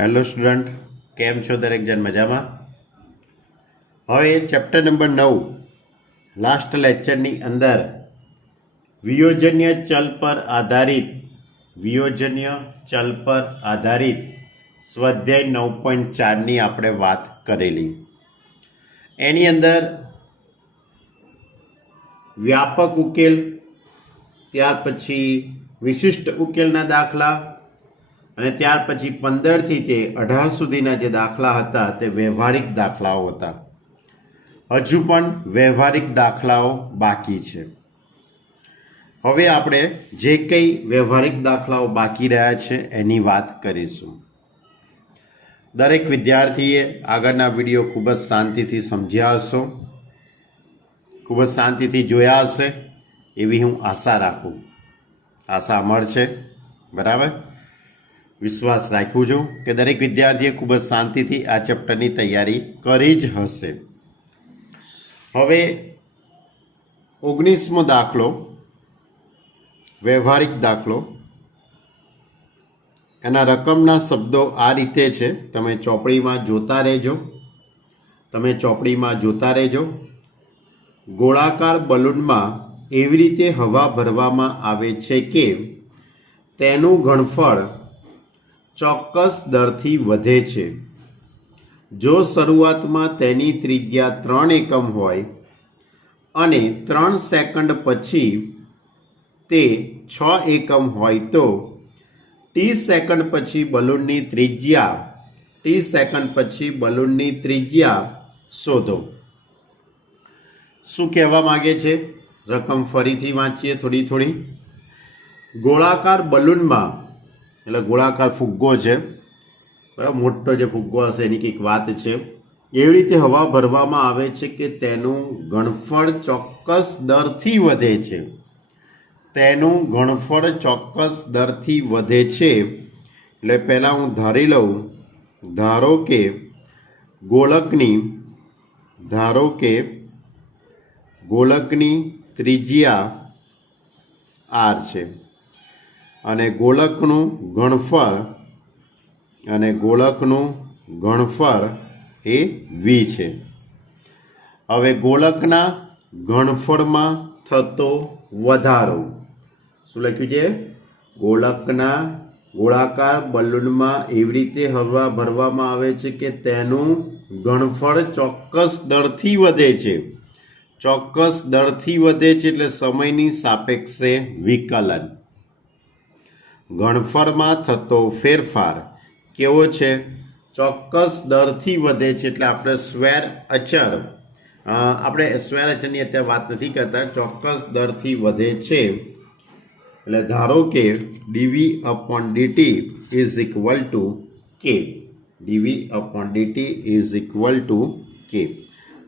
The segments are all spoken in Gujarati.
હેલો સ્ટુડન્ટ, કેમ છો? દરેક જણ મજામાં? હવે ચેપ્ટર નંબર 9 લાસ્ટ લેક્ચરની અંદર વિયોજનીય ચલ પર આધારિત સ્વાધ્યાય 9.4ની આપણે વાત કરેલી. એની અંદર વ્યાપક ઉકેલ, ત્યાર પછી વિશિષ્ટ ઉકેલના દાખલા અને ત્યાર પછી 15થી તે 18 સુધીના જે દાખલા હતા તે વ્યવહારિક દાખલાઓ હતા. હજુ પણ વ્યવહારિક દાખલાઓ બાકી છે. હવે આપણે જે કંઈ વ્યવહારિક દાખલાઓ બાકી રહ્યા છે એની વાત કરીશું. દરેક વિદ્યાર્થીએ આગળના વિડીયો ખૂબ જ શાંતિથી સમજ્યા હશો, ખૂબ જ શાંતિથી જોયા હશે એવી હું આશા રાખું. આશા અમર છે, બરાબર? વિશ્વાસ રાખું છું કે દરેક વિદ્યાર્થીએ ખૂબ જ શાંતિથી આ ચેપ્ટરની તૈયારી કરી જ હશે. હવે 19મો દાખલો, વ્યવહારિક દાખલો. એના રકમના શબ્દો આ રીતે છે, તમે ચોપડીમાં જોતા રહેજો. ગોળાકાર બલૂનમાં એવી રીતે હવા ભરવામાં આવે છે કે તેનું ઘનફળ ચોક્કસ દરથી વધે છે. જો શરૂઆતમાં તેની ત્રિજ્યા 3 એકમ હોય અને 3 સેકન્ડ પછી તે 6 એકમ હોય તો t સેકન્ડ પછી બલૂનની ત્રિજ્યા શોધો. શું કહેવા માગે છે? રકમ ફરીથી વાંચીએ થોડી. ગોળાકાર બલૂનમાં, એટલે ગોળાકાર ફુગ્ગો છે, બરાબર, મોટો જે ફુગ્ગો હશે એની કંઈક વાત છે. એવી રીતે હવા ભરવામાં આવે છે કે તેનું ઘનફળ ચોક્કસ દરથી વધે છે. એટલે પહેલાં હું ધારી લઉં, ધારો કે ગોળકની ત્રિજ્યા r છે અને ગોળકનું ઘનફળ એ v છે. હવે ગોળકના ઘનફળમાં થતો વધારો, શું લખ્યું છે? ગોળાકાર બલૂનમાં એવી રીતે હવા ભરવામાં આવે છે કે તેનું ઘનફળ ચોક્કસ દરથી વધે છે. એટલે સમયની સાપેક્ષે વિકલન. ગણફળમાં થતો ફેરફાર કેવો છે? ચોક્કસ દરથી વધે છે. એટલે આપણે સ્વેર અચરની અત્યારે વાત નથી કરતા, ચોક્કસ દરથી વધે છે. એટલે ધારો કે dv/dt is equal two k.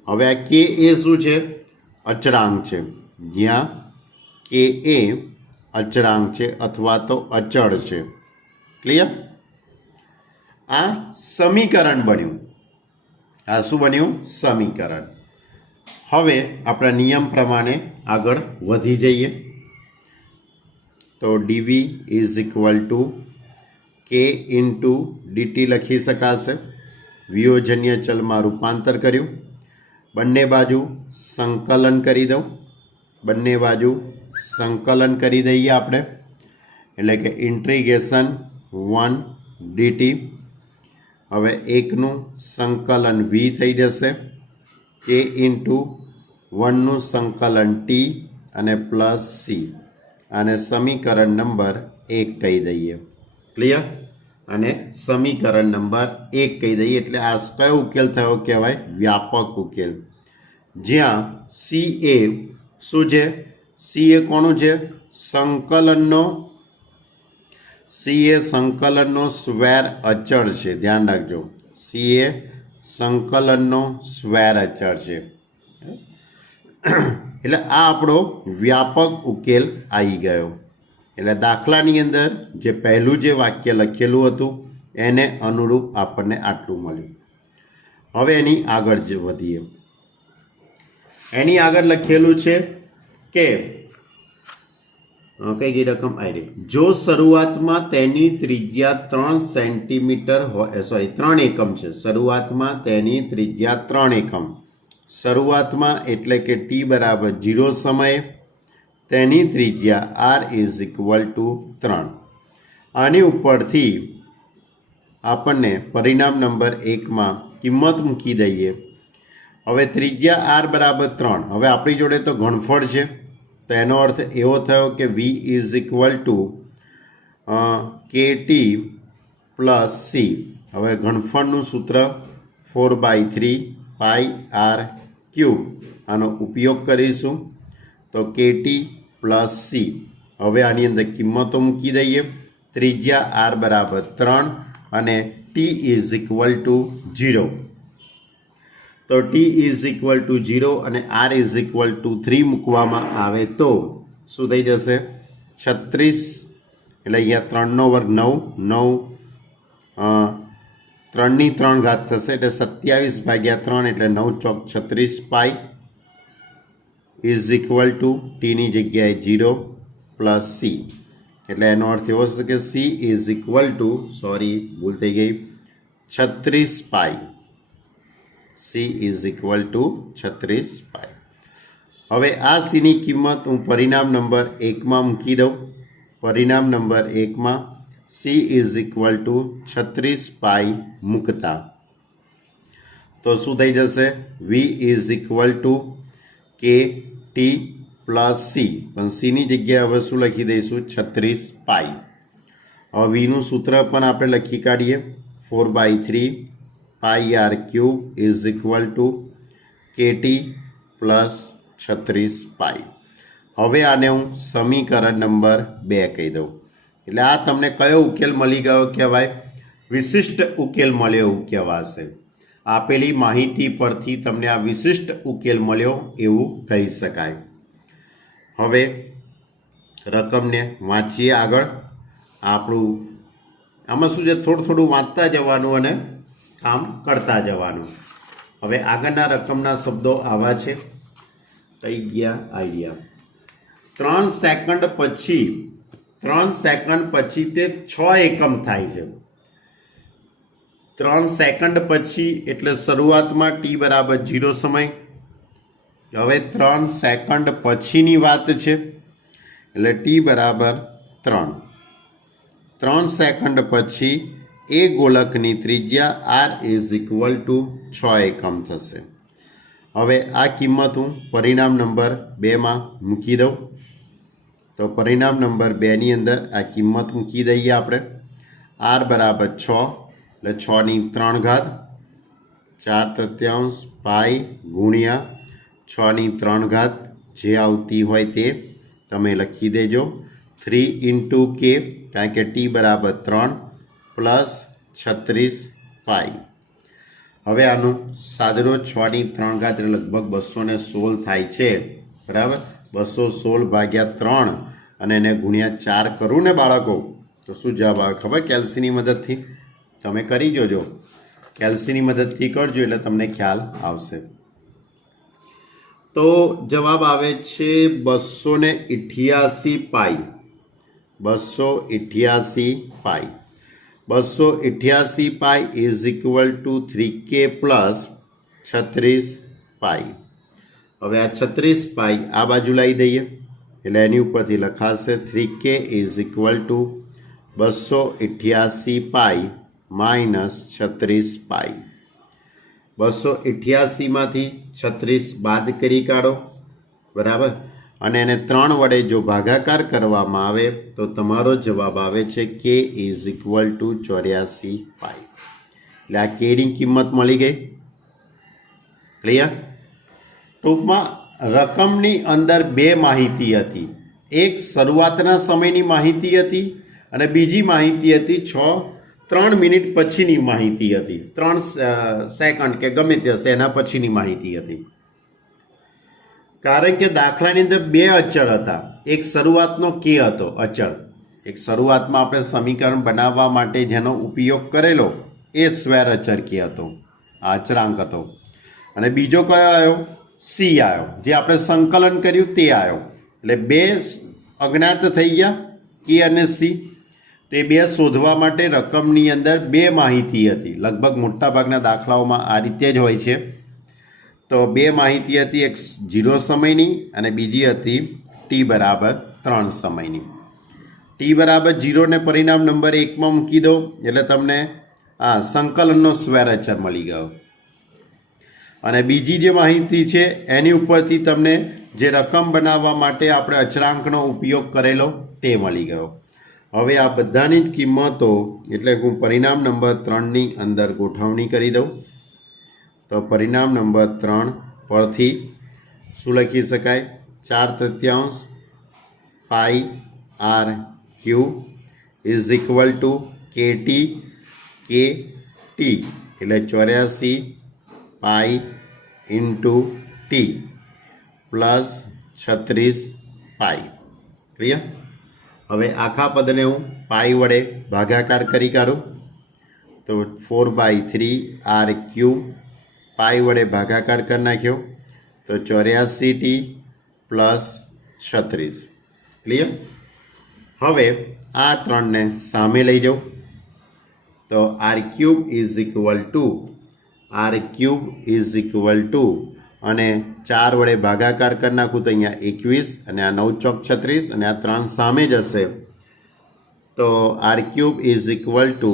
હવે આ k એ શું છે? અચળાંક છે. જ્યાં k એ અચળાંક છે અથવા તો અચળ છે. ક્લિયર? આ સમીકરણ બન્યું. આ શું બન્યું? સમીકરણ. હવે આપણા નિયમ પ્રમાણે આગળ વધી જઈએ. તો dv is equal two k into dt લખી શકાશે. વિયોજનીય ચલમાં રૂપાંતર કર્યું. બંને બાજુ સંકલન કરી દઈએ આપણે. એટલે કે ઇન્ટિગ્રેશન 1 dt. હવે એકનું સંકલન v થઈ જશે, k ઇન્ટુ 1નું સંકલન t અને પ્લસ c. અને સમીકરણ નંબર 1 કહી દઈએ. ક્લિયર? અને સમીકરણ નંબર 1 કહી દઈએ એટલે આ કયો ઉકેલ થયો કહેવાય? વ્યાપક ઉકેલ. જ્યાં c એ શું છે? c એ કોનું છે? સંકલનનો સ્વેર અચળ છે. ધ્યાન રાખજો, c એ સંકલનનો સ્વેર અચળ છે. એટલે આ આપણો વ્યાપક ઉકેલ આવી ગયો. એટલે દાખલાની અંદર જે પહેલું જે વાક્ય લખેલું હતું એને અનુરૂપ આપણને આટલું મળ્યું. હવે એની આગળ વધીએ. એની આગળ લખેલું છે કે કઈ ગઈ રકમ આવી? જો શરૂઆતમાં તેની ત્રિજ્યા 3 સેન્ટીમીટર હોય, સોરી 3 એકમ છે. શરૂઆતમાં તેની ત્રિજ્યા 3 એકમ, શરૂઆતમાં એટલે કે t બરાબર 0 સમયે તેની ત્રિજ્યા r ઇઝ ઇક્વલ ટુ 3. આની ઉપરથી આપણને પરિણામ નંબર 1માં કિંમત મૂકી દઈએ. હવે ત્રિજ્યા r બરાબર 3. હવે આપણી જોડે તો ઘનફળ છે, તો એનો અર્થ એવો થયો કે v is equal to KT plus c. હવે ઘનફળનું સૂત્ર 4/3 પાઈ r ક્યુબ, આનો ઉપયોગ કરીશું તો KT પ્લસ c. હવે આની અંદર કિંમતો મૂકી દઈએ. ત્રિજ્યા r બરાબર 3 અને t ઇઝ ઇક્વલ ટુ 0. તો t ઇઝ ઇક્વલ ટુ 0 અને r ઇઝ ઇક્વલ ટુ 3 મૂકવામાં આવે તો શું થઈ જશે? 36, એટલે અહીંયા 3નો વર્ગ 9, 3ની 3 ઘાત થશે એટલે 27/3 એટલે 9 ચોક 36 પાઈ ઇઝ ઇક્વલ ટુ ટીની જગ્યાએ 0 પ્લસ c. એટલે એનો અર્થ એવો થશે કે c is equal two, sorry ભૂલ થઈ ગઈ, 36 પાઈ. c ઇઝ ઇક્વલ ટુ 36 પાઈ. હવે આ સીની કિંમત હું પરિણામ નંબર 1માં મૂકી દઉં. પરિણામ નંબર 1માં c is equal to 36 pi મૂકતા તો શું થઈ જશે? v is equal to KT plus c. પણ સીની જગ્યાએ હવે શું લખી દઈશું? 36 પાઈ. હવે વીનું સૂત્ર પણ આપણે લખી કાઢીએ. 4/3 પાઈ r cube is equal to KT plus 36 પાઈ. હવે આને હું સમીકરણ નંબર 2 કહી દઉં. એટલે આ તમને કયો ઉકેલ મળી ગયો કહેવાય? વિશિષ્ટ ઉકેલ મળ્યો એવું કહેવાશે. આપેલી માહિતી પરથી તમને આ વિશિષ્ટ ઉકેલ મળ્યો એવું કહી શકાય. હવે રકમને વાંચીએ આગળ. આપણું આમાં શું છે, થોડું થોડું વાંચતા જવાનું અને કામ કરતા જવાનું. હવે આગળના રકમના શબ્દો આવા છે. કઈ ગયા? આઈડિયા. 3 સેકન્ડ પછી તે 6 એકમ થાય છે. 3 સેકન્ડ પછી એટલે શરૂઆતમાં t બરાબર 0 સમય. હવે 3 સેકન્ડ પછીની વાત છે એટલે t બરાબર 3. 3 સેકન્ડ પછી એ ગોલકની ત્રિજ્યા r ઇઝ ઇક્વલ ટુ 6 એકમ થશે. હવે આ કિંમત હું પરિણામ નંબર 2માં મૂકી દઉં. તો પરિણામ નંબર 2ની અંદર આ કિંમત મૂકી દઈએ આપણે. r બરાબર 6 એટલે 6ની 3 ઘાત 4/3 પાઈ ગુણ્યા 6ની 3 ઘાત જે આવતી હોય તે તમે લખી દેજો. 3 ઇન્ટુ k, કારણ કે t બરાબર 3 પ્લસ 36 પાઈ. હવે આનું સાદરો 6ની 3 ઘાત એટલે લગભગ 216 થાય છે. બરાબર? 216/3 અને એને ગુણ્યા 4 કરું ને બાળકો તો શું જવાબ આવે ખબર? કેલ્સીની મદદથી તમે કરી જોજો. કેલ્સીની મદદથી કરજો એટલે તમને ખ્યાલ આવશે. તો જવાબ આવે છે 288 પાઈ. 288 પાઈ. 288 પાઈ is equal two 3k plus 36 પાઈ. હવે આ 36 પાઈ આ બાજુ લાવી દઈએ એટલે એની ઉપરથી લખાશે 3k is equal two 288 pi minus 36 પાઈ. 288માંથી 36 બાદ કરી કાઢો. બરાબર? અને એને 3 વડે જો ભાગાકાર કરવામાં આવે તો તમારો જવાબ આવે છે k ઇઝ ઇક્વલ ટુ 84 પાઈ. એટલે આ kની કિંમત મળી ગઈ. ક્લિયર? ટૂંકમાં રકમની અંદર 2 માહિતી હતી. એક શરૂઆતના સમયની માહિતી હતી અને બીજી માહિતી હતી 3 મિનિટ પછીની માહિતી હતી. 3 સેકન્ડ કે ગમે તે હશે એના પછીની માહિતી હતી. કારણ કે દાખલાની અંદર 2 અચળ હતા. એક શરૂઆતનો k હતો અચળ. એક શરૂઆતમાં આપણે સમીકરણ બનાવવા માટે જેનો ઉપયોગ કરેલો એ સ્વેર અચળ k હતો, આ અચળાંક હતો. અને બીજો કયો આવ્યો? c આવ્યો, જે આપણે સંકલન કર્યું તે આવ્યો. એટલે 2 અજ્ઞાત થઈ ગયા કે અને સી. તે બે શોધવા માટે રકમની અંદર બે માહિતી હતી. લગભગ મોટાભાગના દાખલાઓમાં આ રીતે જ હોય છે. તો બે માહિતી હતી, એક 0 સમયની અને બીજી હતી t=3 સમયની. t=0 ને પરિણામ નંબર 1માં મૂકી દો એટલે તમને આ સંકલનનો સ્વેર અચર મળી ગયો. અને બીજી જે માહિતી છે એની ઉપરથી તમને જે રકમ બનાવવા માટે આપણે અચળાંકનો ઉપયોગ કરેલો તે મળી ગયો. હવે આ બધાની જ કિંમતો એટલે હું પરિણામ નંબર 3ની અંદર ગોઠવણી કરી દઉં. તો પરિણામ નંબર 3 પરથી શું લખી શકાય? 4/3 pi r cube is equal to KT K T એટલે 84 pi into T plus 36 pi. Clear? હવે આખા પદને હું પાઈ વડે ભાગાકાર કરી કાઢું તો 4/3 આર ક્યુ પાઈ વડે ભાગાકાર કરી નાખ્યો તો 84t પ્લસ 36. ક્લિયર? હવે આ ત્રણને સામે લઈ જાઉં તો R cube is equal to અને 4 વડે ભાગાકાર કરી નાખું તો અહીંયા 21 અને આ 9 ચોક 36 અને આ 3 સામે જ હશે તો R cube is equal to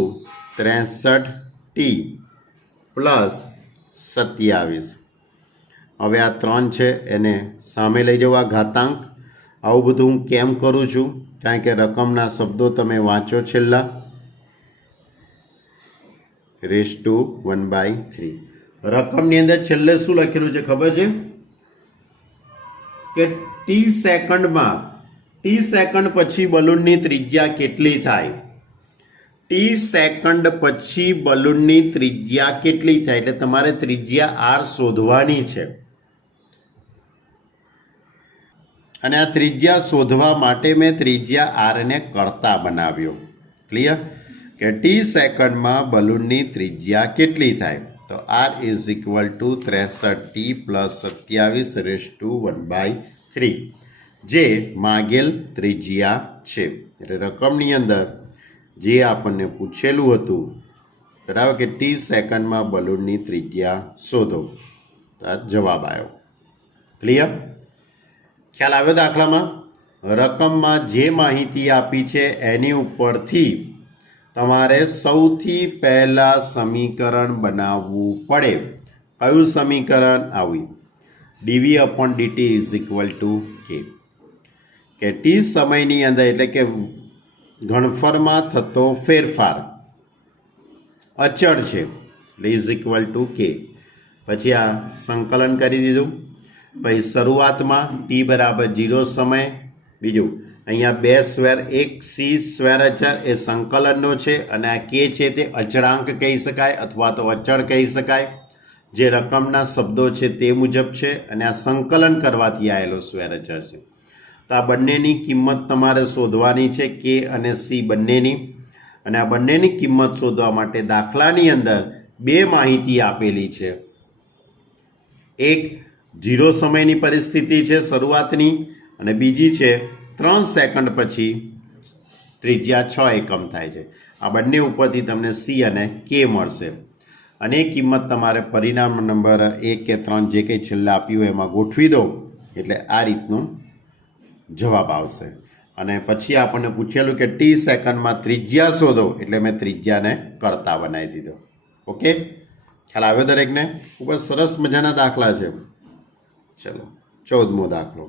63t plus 27. હવે આ 3 છે એને સામે લઈ જવા ઘાતાંક. આવું બધું હું કેમ કરું છું? કારણ કે રકમના શબ્દો તમે વાંચો છેલ્લા (1/3). રકમની અંદર છેલ્લે શું લખેલું છે ખબર છે? કે ટી સેકન્ડ પછી બલૂનની ત્રિજ્યા કેટલી થાય? ટી સેકન્ડ પછી બલૂનની ત્રિજ્યા કેટલી થાય એટલે તમારે ત્રિજ્યા આર શોધવાની છે. અને આ ત્રિજ્યા શોધવા માટે મેં ત્રિજ્યા આરને કરતા બનાવ્યો. ક્લિયર? કે ટી સેકન્ડમાં બલૂનની ત્રિજ્યા કેટલી થાય? તો R is equal to 63t plus 27 જે માગેલ ત્રિજ્યા છે. એટલે રકમની અંદર જે આપણને પૂછેલું હતું બરાબર કે ટી સેકન્ડમાં બલૂનની ત્રિજ્યા શોધો તો આ જવાબ આવ્યો. ક્લિયર? ખ્યાલ આવ્યો દાખલામાં? રકમમાં જે માહિતી આપી છે એની ઉપરથી તમારે સૌથી પહેલાં સમીકરણ બનાવવું પડે. કયું સમીકરણ? આવી dv/dt ઇઝ ઇક્વલ ટુ કે ટી સમયની અંદર એટલે કે ઘનફળમાં થતો ફેરફાર અચળ છે એટલે ઇઝ ઇક્વલ ટુ કે. પછી આ સંકલન કરી દીધું. પછી શરૂઆતમાં t=0 સમય. બીજું અહીંયા 2 સ્ક્વેર, એક સી સ્ક્વેર અચળ એ સંકલનનો છે અને આ કે છે તે અચળાંક કહી શકાય અથવા તો અચળ કહી શકાય. જે રકમના શબ્દો છે તે મુજબ છે અને આ સંકલન કરવાથી આવેલો સ્ક્વેર અચળ છે. તો આ બંનેની કિંમત તમારે શોધવાની છે કે અને સી બંનેની. અને આ બંનેની કિંમત શોધવા માટે દાખલાની અંદર બે માહિતી આપેલી છે. એક 0 સમયની પરિસ્થિતિ છે શરૂઆતની અને બીજી છે 3 સેકન્ડ પછી ત્રિજ્યા 6 એકમ થાય છે. આ બંને ઉપરથી તમને સી અને કે મળશે અને એ કિંમત તમારે પરિણામ નંબર 1 કે 3 જે કંઈ છેલ્લે આપ્યું એમાં ગોઠવી દો એટલે આ રીતનું જવાબ આવશે. અને પછી આપણને પૂછેલું કે ટી સેકન્ડમાં ત્રિજ્યા શોધો એટલે મેં ત્રિજ્યાને કરતા બનાવી દીધો. ઓકે, ખ્યાલ આવ્યો દરેકને? ખૂબ જ સરસ મજાના દાખલા છે. ચલો 14મો દાખલો.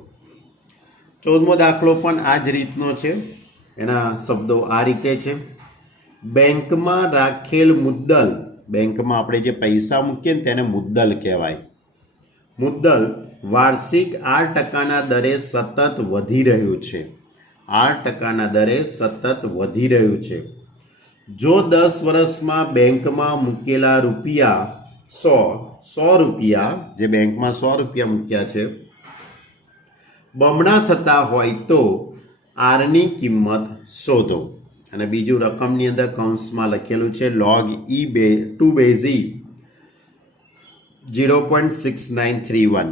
14મો દાખલો પણ આ જ રીતનો છે. એના શબ્દો આ રીતે છે. બેંકમાં રાખેલ મુદ્દલ, બેંકમાં આપણે જે પૈસા મૂકીએ ને તેને મુદ્દલ કહેવાય. મુદ્દલ વાર્ષિક 8%ના દરે સતત વધી રહ્યું છે. 8%ના દરે સતત વધી રહ્યું છે. જો 10 વર્ષમાં બેંકમાં મૂકેલા રૂપિયા 100 રૂપિયા, જે બેંકમાં 100 રૂપિયા મૂક્યા છે, બમણા થતા હોય તો આરની કિંમત શોધો. અને બીજું રકમની અંદર કૌંસમાં લખેલું છે log e2 base 0.6931.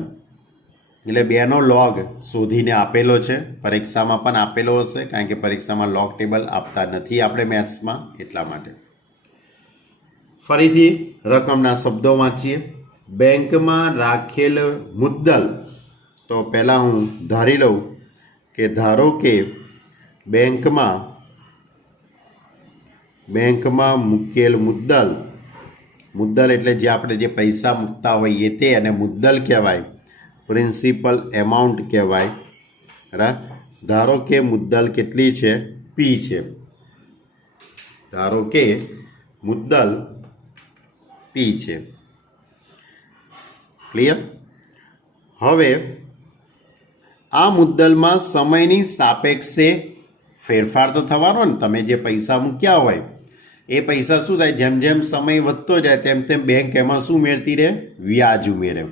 એટલે બેનો લોગ શોધીને આપેલો છે, પરીક્ષામાં પણ આપેલો હશે, કારણ કે પરીક્ષામાં લોગ ટેબલ આપતા નથી આપણે મેથ્સમાં, એટલા માટે. ફરીથી રકમના શબ્દો વાંચીએ. બેંકમાં રાખેલ મુદ્દલ, તો પહેલાં હું ધારી લઉં કે ધારો કે બેંકમાં મૂકેલ મુદ્દલ એટલે જે આપણે જે પૈસા મૂકતા હોઈએ તે, અને મુદ્દલ કહેવાય, પ્રિન્સિપલ એમાઉન્ટ કહેવાય. બરાબર. ધારો કે મુદ્દલ કેટલી છે? પી છે. ધારો કે મુદ્દલ પી છે. ક્લિયર? હવે આ મુદ્દલમાં સમયની સાપેક્ષે ફેરફાર તો થવાનો ને. તમે જે પૈસા મૂક્યા હોય એ પૈસા શું થાય, જેમ જેમ સમય વધતો જાય તેમ તેમ બેંક એમાં શું ઉમેરતી રહે? વ્યાજ ઉમેરે.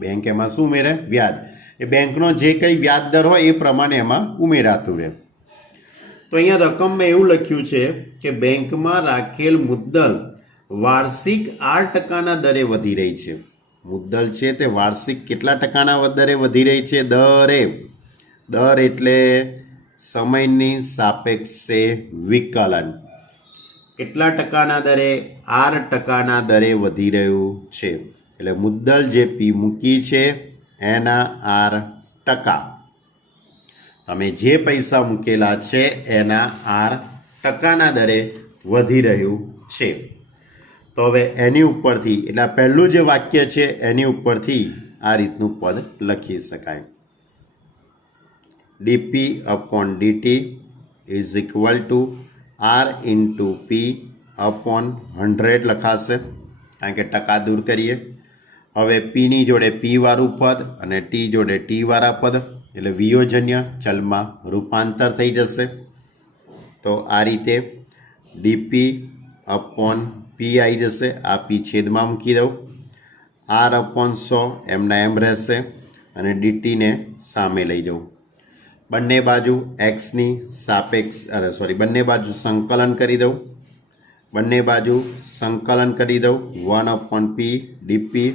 બેંક એમાં શું ઉમેરે? વ્યાજ. એ બેંકનો જે કંઈ વ્યાજ દર હોય એ પ્રમાણે એમાં ઉમેરાતું રહે. તો અહીંયા રકમમાં એવું લખ્યું છે કે બેંકમાં રાખેલ મુદ્દલ વાર્ષિક 8% દરે વધી રહી છે. મુદ્દલ છે તે વાર્ષિક કેટલા ટકાના દરે વધી રહી છે? દર એટલે સમયની સાપેક્ષે વિકલન. કેટલા ટકાના દરે? 8% દરે વધી રહ્યું છે. એટલે મુદ્દલ જે પી મૂકી છે એના 8%. તમે જે પૈસા મૂકેલા છે એના 8%ના દરે વધી રહ્યું છે. તો હવે એની ઉપરથી, એટલે પહેલું જે વાક્ય છે એની ઉપરથી આ રીતનું પદ લખી શકાય. DP upon DT is equal to R into P upon 100 લખાશે, કારણ કે ટકા દૂર કરીએ. હવે પીની જોડે પી વાળું પદ અને ટી જોડે ટી વાળા પદ, એટલે વિયોજન્ય ચલમાં રૂપાંતર થઈ જશે. તો આ રીતે ડીપી અપોન પી આવી જશે. આ પી છેદમાં મૂકી દઉં. આર અપોન 100 એમના એમ રહેશે, અને ડીટીને સામે લઈ જાઉં. બંને બાજુ એક્સની બંને બાજુ સંકલન કરી દઉં. 1 upon P DP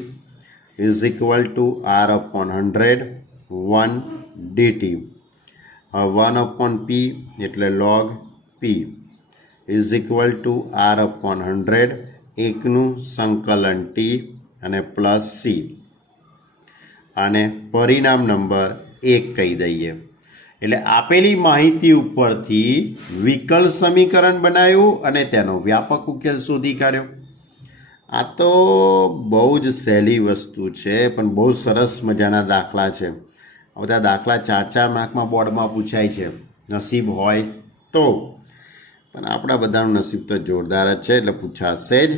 is equal to R upon 100 1 DT. 1 upon P એટલે log P is equal to R upon 100, એકનું સંકલન ટી અને પ્લસ સી. અને પરિણામ નંબર 1 કહી દઈએ. એટલે આપેલી માહિતી ઉપરથી વિકલ સમીકરણ બનાવ્યું અને તેનો વ્યાપક ઉકેલ શોધી કાઢ્યો. આ તો બહુ જ સહેલી વસ્તુ છે, પણ બહુ સરસ મજાના દાખલા છે. આ બધા દાખલા 4-4 માર્કમાં બોર્ડમાં પૂછાય છે, નસીબ હોય તો. પણ આપણા બધાનું નસીબ તો જોરદાર જ છે, એટલે પૂછાશે જ.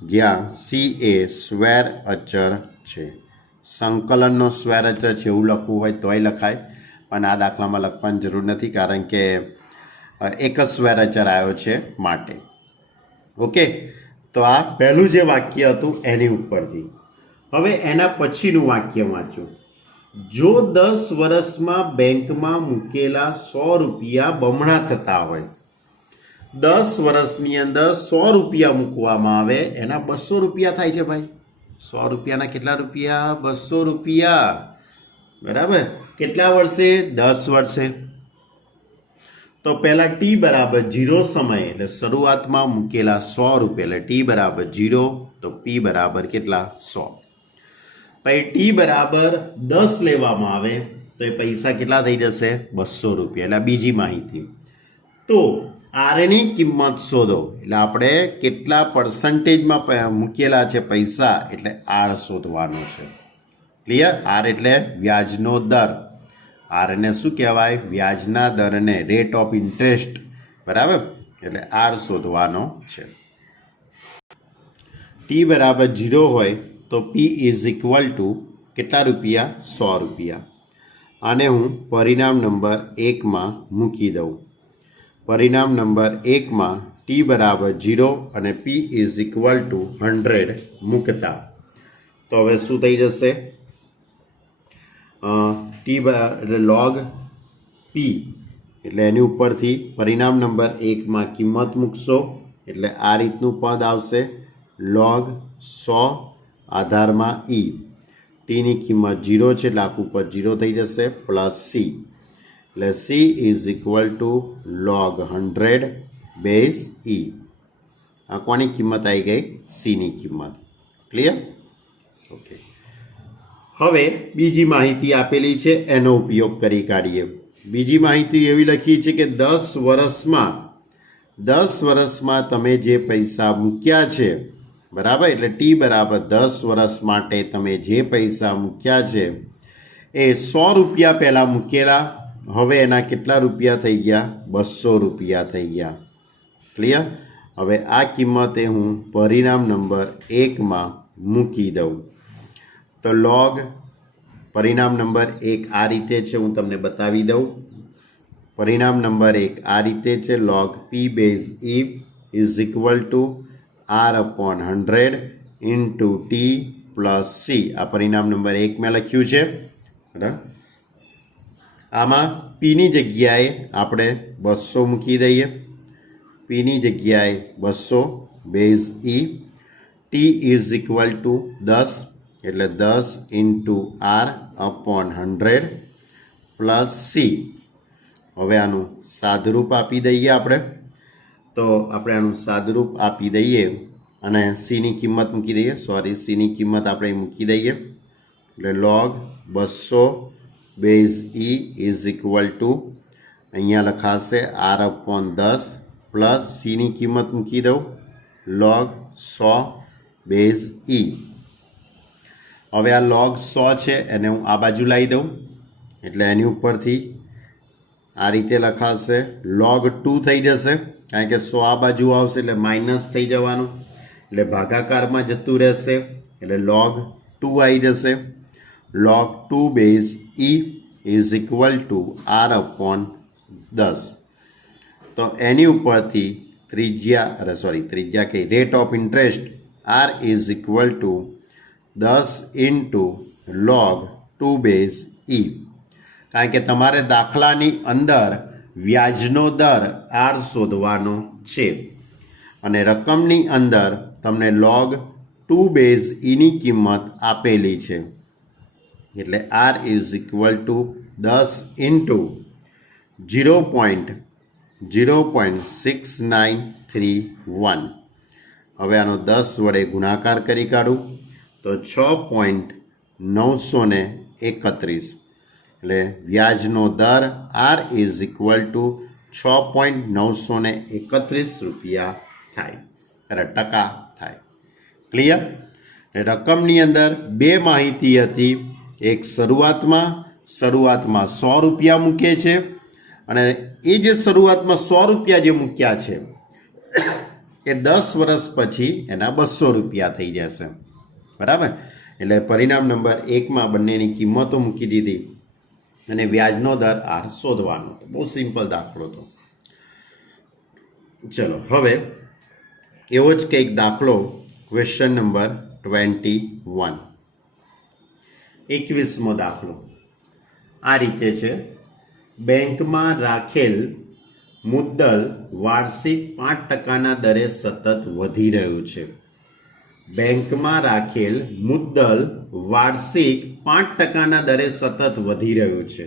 જ્યાં સી એ સ્વેર અચળ છે, સંકલનનો સ્વેર અચળ છે એવું લખવું હોય તોય લખાય, પણ આ દાખલામાં લખવાની જરૂર નથી, કારણ કે એક જ સ્વેર અચળ આવ્યો છે માટે. ઓકે, તો આ પહેલું જે વાક્ય હતું એની ઉપરથી. હવે એના પછીનું વાક્ય વાંચો. જો 10 વર્ષમાં બેંકમાં મૂકેલા 100 રૂપિયા બમણા થતા હોય, 10 વર્ષની અંદર 100 રૂપિયા મૂકવામાં આવે, એના 200 રૂપિયા થાય છે ભાઈ. 100 રૂપિયાના કેટલા રૂપિયા? 200 રૂપિયા. બરાબર. કેટલા વર્ષે? 10 વર્ષે. તો પહેલાં ટી બરાબર 0 સમય, એટલે શરૂઆતમાં મૂકેલા 100 રૂપિયા, એટલે ટી બરાબર 0, તો પી બરાબર કેટલા? 100. પછી ટી બરાબર 10 લેવામાં આવે તો એ પૈસા કેટલા થઈ જશે? 200 રૂપિયા. એટલે બીજી માહિતી. તો આરની કિંમત શોધો, એટલે આપણે કેટલા પર્સન્ટેજમાં મૂકેલા છે પૈસા, એટલે આર શોધવાનો છે. ક્લિયર? આર એટલે વ્યાજનો દર. આરને શું કહેવાય? વ્યાજના દરને, રેટ ઓફ ઇન્ટરેસ્ટ. બરાબર. એટલે આર શોધવાનો છે. ટી બરાબર 0 હોય તો પી ઇઝ ઇક્વલ ટુ કેટલા રૂપિયા? 100 રૂપિયા. આને હું પરિણામ નંબર 1માં મૂકી દઉં. પરિણામ નંબર 1માં ટી બરાબર 0 અને પી ઇઝ ઇક્વલ ટુ 100 મૂકતા, તો હવે શું થઈ જશે? ટી એટલે લોગ પી, એટલે એની ઉપરથી પરિણામ નંબર 1માં કિંમત મૂકશો, એટલે આ રીતનું પદ આવશે. લોગ 100 આધારમાં ઈ. ટીની કિંમત 0 છે એટલે આખું પદ 0 થઈ જશે પ્લસ સી એટલે C is equal to log 100 base E. આ કોની કિંમત આવી ગઈ? સીની કિંમત. ક્લિયર? ઓકે. હવે બીજી માહિતી આપેલી છે એનો ઉપયોગ કરી કાઢીએ. બીજી માહિતી એવી લખી છે કે 10 વર્ષમાં તમે જે પૈસા મૂક્યા છે, બરાબર, એટલે ટી બરાબર 10 વર્ષ માટે તમે જે પૈસા મૂક્યા છે એ 100 રૂપિયા પહેલાં મૂકેલા, હવે એના કેટલા રૂપિયા થઈ ગયા? 200 રૂપિયા થઈ ગયા. ક્લિયર? હવે આ કિંમતે હું પરિણામ નંબર 1માં મૂકી દઉં તો log પરિણામ નંબર 1 આ રીતે છે, હું તમને બતાવી દઉં. પરિણામ નંબર 1 આ રીતે છે, log p base e is equal two r upon 100 into T plus C. આ પરિણામ નંબર 1 મેં લખ્યું છે. બરાબર. આમાં પીની જગ્યાએ આપણે 200 મૂકી દઈએ. પીની જગ્યાએ 200 base E. T is equal to 10 એટલે 10 into R upon 100 plus C. હવે આનું સાદરૂપ આપી દઈએ આપણે. તો આપણે આનું સાદરૂપ આપી દઈએ અને સીની કિંમત મૂકી દઈએ. સીની કિંમત આપણે મૂકી દઈએ એટલે log 200 base E is equal two અહીંયા લખાશે આર અપોન 10 પ્લસ સીની કિંમત મૂકી દઉં log 100 બેઝ ઈ. હવે આ log 100 છે એને હું આ બાજુ લાવી દઉં એટલે એની ઉપરથી આ રીતે લખાશે log 2 થઈ જશે, કારણ કે 100 આ બાજુ આવશે એટલે માઇનસ થઈ જવાનું એટલે ભાગાકારમાં જતું રહેશે એટલે log 2 આવી જશે. log 2 base E is equal to R upon 10. તો એની ઉપરથી ત્રિજ્યા કે rate of interest R is equal to 10 into log 2 base E. કારણ કે તમારે દાખલાની અંદર વ્યાજનો દર આર શોધવાનો છે અને રકમની અંદર તમને log 2 બેઝ ઈની કિંમત આપેલી છે એટલે R is equal to 10 into 0.6931. હવે આનો 10 વડે ગુણાકાર કરી કાઢું તો 6.931 એટલે વ્યાજનો દર આર ઇઝ ઇક્વલ ટુ 6.931 રૂપિયા થાય, એટલે ટકા થાય. ક્લિયર? રકમની અંદર બે માહિતી હતી. એક શરૂઆતમાં 100 રૂપિયા મૂકે છે અને એ જે શરૂઆતમાં 100 રૂપિયા જે મૂક્યા છે એ 10 વર્ષ પછી એના 200 રૂપિયા થઈ જશે. બરાબર? એટલે પરિણામ નંબર 1માં બંનેની કિંમતો મૂકી દીધી અને વ્યાજનો દર આર શોધવાનો હતો. બહુ સિમ્પલ દાખલો હતો. ચલો હવે એવો જ કંઈક દાખલો ક્વેશ્ચન નંબર 21. 21મો દાખલો આ રીતે છે. બેંકમાં રાખેલ મુદ્દલ વાર્ષિક 5%ના દરે સતત વધી રહ્યું છે. બેંકમાં રાખેલ મુદ્દલ વાર્ષિક 5%ના દરે સતત વધી રહ્યું છે.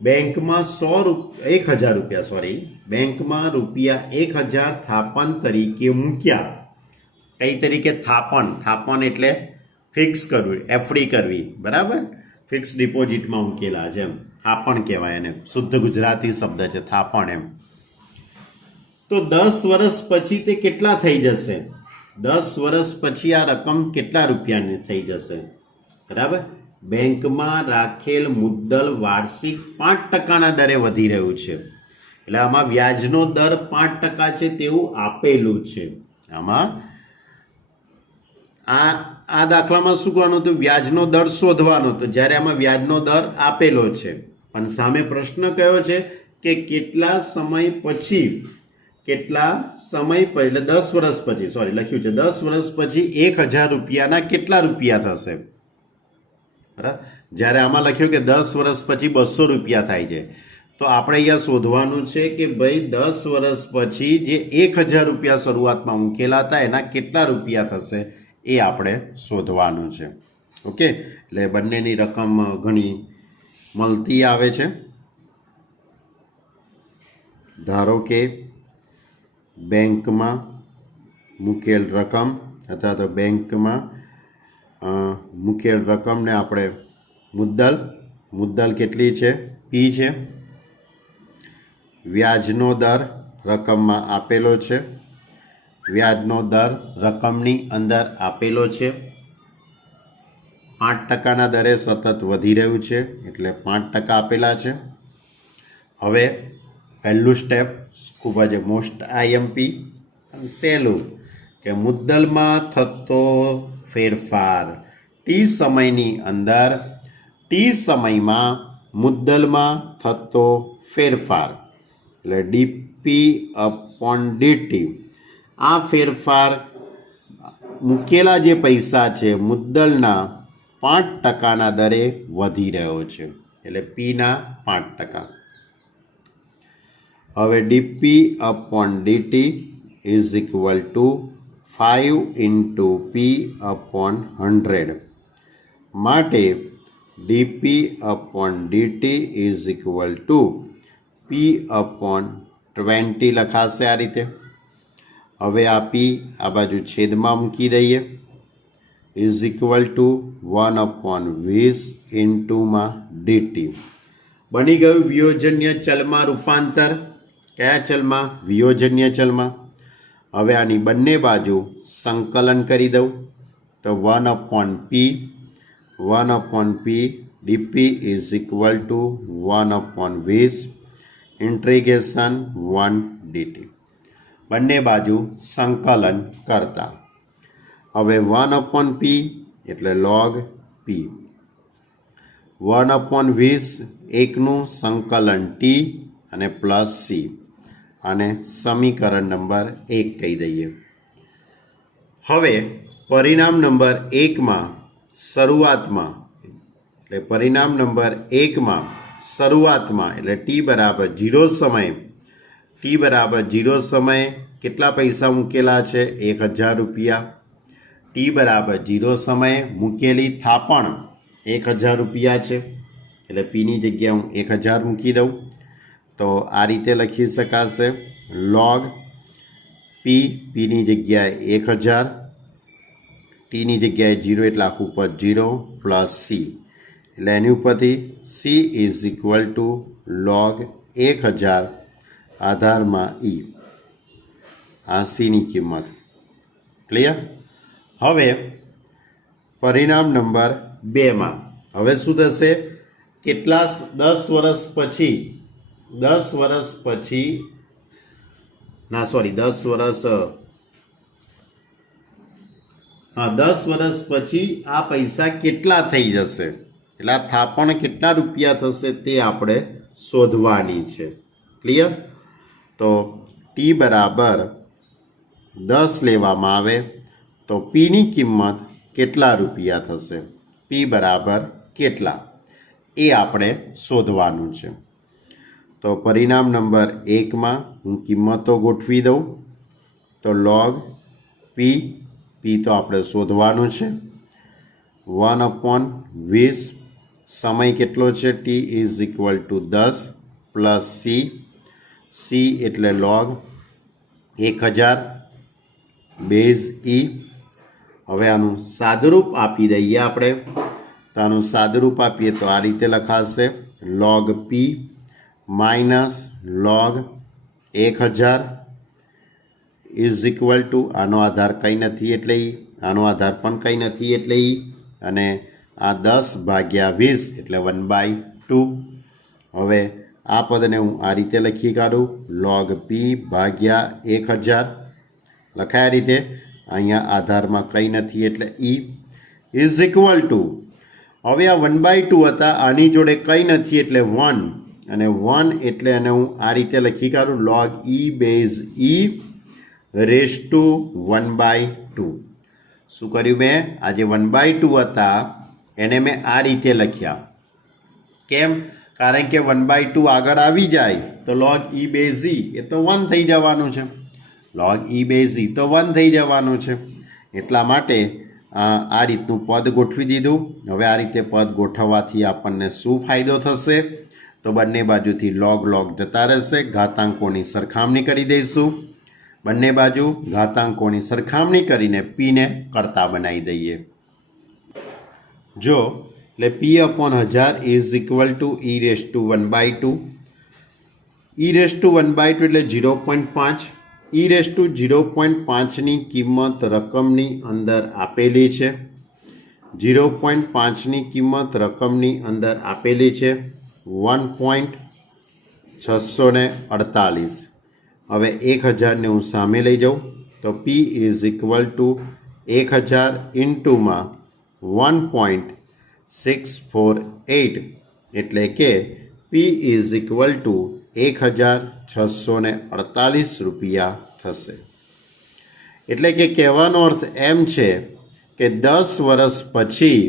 બેંકમાં 1000 રૂપિયા બેંકમાં રૂપિયા 1000 થાપણ તરીકે મૂક્યા. કઈ તરીકે? થાપણ એટલે ફિક્સ કરવું, એફડી કરવી. બરાબર? ફિક્સ ડિપોઝિટમાં મૂકેલા છે એમ થાપણ કહેવાય એને. શુદ્ધ ગુજરાતી શબ્દ છે થાપણ એમ. તો 10 વર્ષ પછી તે કેટલા થઈ જશે? 10 વર્ષ પછી આ રકમ કેટલા રૂપિયાની થઈ જશે? બરાબર? બેંકમાં રાખેલ મુદ્દલ વાર્ષિક 5%ના દરે વધી રહ્યું છે એટલે આમાં વ્યાજનો દર 5% છે તેવું આપેલું છે. આમાં આ દાખલામાં શું કરવાનું હતું? વ્યાજનો દર શોધવાનો હતો. જ્યારે આમાં વ્યાજનો દર આપેલો છે પણ સામે પ્રશ્ન કયો છે કે કેટલા સમય પછી એટલે 10 વર્ષ પછી લખ્યું છે 10 વર્ષ પછી 1000 રૂપિયાના કેટલા રૂપિયા થશે? બરાબર? જ્યારે આમાં લખ્યું કે 10 વર્ષ પછી 200 રૂપિયા થાય છે તો આપણે અહીંયા શોધવાનું છે કે ભાઈ 10 વર્ષ પછી જે 1000 રૂપિયા શરૂઆતમાં મૂકેલા હતા એના કેટલા રૂપિયા થશે એ આપણે શોધવાનું છે. ઓકે, એટલે બંનેની રકમ ઘણી મળતી આવે છે. ધારો કે બેંકમાં મૂકેલ રકમ અથવા તો બેંકમાં મૂકેલ રકમને આપણે મુદ્દલ કેટલી છે? પી છે. વ્યાજનો દર રકમમાં આપેલો છે. વ્યાજનો દર રકમની અંદર આપેલો છે. 5%ના દરે સતત વધી રહ્યું છે એટલે 5% આપેલા છે. હવે પહેલું સ્ટેપ ખૂબ જ મોસ્ટ આઈએમપી અને સહેલું કે મુદ્દલમાં થતો ફેરફાર ટી સમયની અંદર ટી સમયમાં મુદ્દલમાં થતો ફેરફાર એટલે ડીપી અપોન ડીટી. આ ફેરફાર મૂકેલા જે પૈસા છે મુદ્દલના 5%ના દરે વધી રહ્યો છે એટલે પીના 5%. હવે DP upon DT is equal two 5 into P upon 100. માટે DP upon DT is equal two P upon 20 લખાશે આ રીતે. હવે આ પી આ બાજુ છેદમાં મૂકી દઈએ. ઇઝ ઇક્વલ ટુ 1/20 ઇન્ટુમાં ડીટી. બની ગયું વિયોજન્ય ચલમાં રૂપાંતર. કયા ચલમાં? વિયોજન્ય ચલમાં. હવે આની બંને બાજુ સંકલન કરી દઉં તો 1/p DP is equal to 1/20 integration 1 DT. બંને બાજુ સંકલન કરતા હવે 1/p એટલે log p. 1/20 એકનું સંકલન ટી અને પ્લસ સી. આને સમીકરણ નંબર 1 કહી દઈએ. હવે પરિણામ નંબર 1માં શરૂઆતમાં એટલે પરિણામ નંબર 1માં શરૂઆતમાં એટલે ટી બરાબર 0 સમયે કેટલા પૈસા મૂકેલા છે? 1000 રૂપિયા. ટી બરાબર 0 સમયે મૂકેલી થાપણ 1000 રૂપિયા છે એટલે પીની જગ્યાએ હું 1000 મૂકી દઉં તો આ રીતે લખી શકાશે log પીની જગ્યાએ 1000, ટીની જગ્યાએ 0 એટલે આખું ઉપર 0 પ્લસ સી એટલે એની ઉપરથી C is equal to log 1000 આધારમાં ઈ. આ સીની કિંમત. ક્લિયર? હવે પરિણામ નંબર 2માં હવે શું થશે? કેટલા 10 વર્ષ પછી 10 વર્ષ પછી આ પૈસા કેટલા થઈ જશે? એટલે આ થાપણ કેટલા રૂપિયા થશે તે આપણે શોધવાની છે. ક્લિયર? તો ટી બરાબર 10 લેવામાં આવે તો પીની કિંમત કેટલા રૂપિયા થશે? પી બરાબર કેટલા એ આપણે શોધવાનું છે. તો પરિણામ નંબર 1માં હું કિંમતો ગોઠવી દઉં તો log પી તો આપણે શોધવાનું છે. 1/20 સમય કેટલો છે? T is equal to 10 plus C એટલે log 1000 બેઝ ઈ. હવે આનું સાદુરૂપ આપી દઈએ આપણે તો આનું સાદુરૂપ આપીએ તો આ રીતે લખાશે log P minus log 1000 is equal two આનો આધાર કંઈ નથી એટલે ઈ, આનો આધાર પણ કંઈ નથી એટલે ઈ, અને આ 10/20 એટલે 1/2. હવે આ પદને હું આ રીતે લખી કાઢું log પી ભાગ્યા 1000 લખાયા રીતે. અહીંયા આધારમાં કંઈ નથી એટલે ઈ ઇઝ ઇક્વલ ટુ હવે આ 1/2 હતા આની જોડે કંઈ નથી એટલે 1 અને 1 એટલે એને હું આ રીતે લખી કાઢું log E base e raise to 1/2. શું કર્યું મેં? આ જે 1/2 હતા એને મેં આ રીતે લખ્યા. કેમ? કારણ કે 1/2 આગળ આવી જાય તો log ઈ બેઝ ઈ એ તો 1 થઈ જવાનું છે. log ઈ બેઝ ઈ તો 1 થઈ જવાનું છે. એટલા માટે આ રીતનું પદ ગોઠવી દીધું. હવે આ રીતે પદ ગોઠવવાથી આપણને શું ફાયદો થશે? તો બંને બાજુથી log જતા રહેશે. ઘાતાંકોની સરખામણી કરી દઈશું. બંને બાજુ ઘાતાંકોની સરખામણી કરીને પીને કરતા બનાવી દઈએ. જો એટલે p/1000 is equal two e⁻². e⁻² એટલે 0.5. e⁻05ની કિંમત રકમની અંદર આપેલી છે. 0.5ની કિંમત રકમની અંદર આપેલી છે 1.648. હવે 1000ને હું સામે લઈ જાઉં તો p ઇઝ ઇક્વલ ટુ 1000 ઇન્ટુમાં 1.648 એટલે કે p ઇઝ ઇક્વલ ટુ 1648 રૂપિયા થશે. એટલે કે કહેવાનો અર્થ એમ છે કે 10 વર્ષ પછી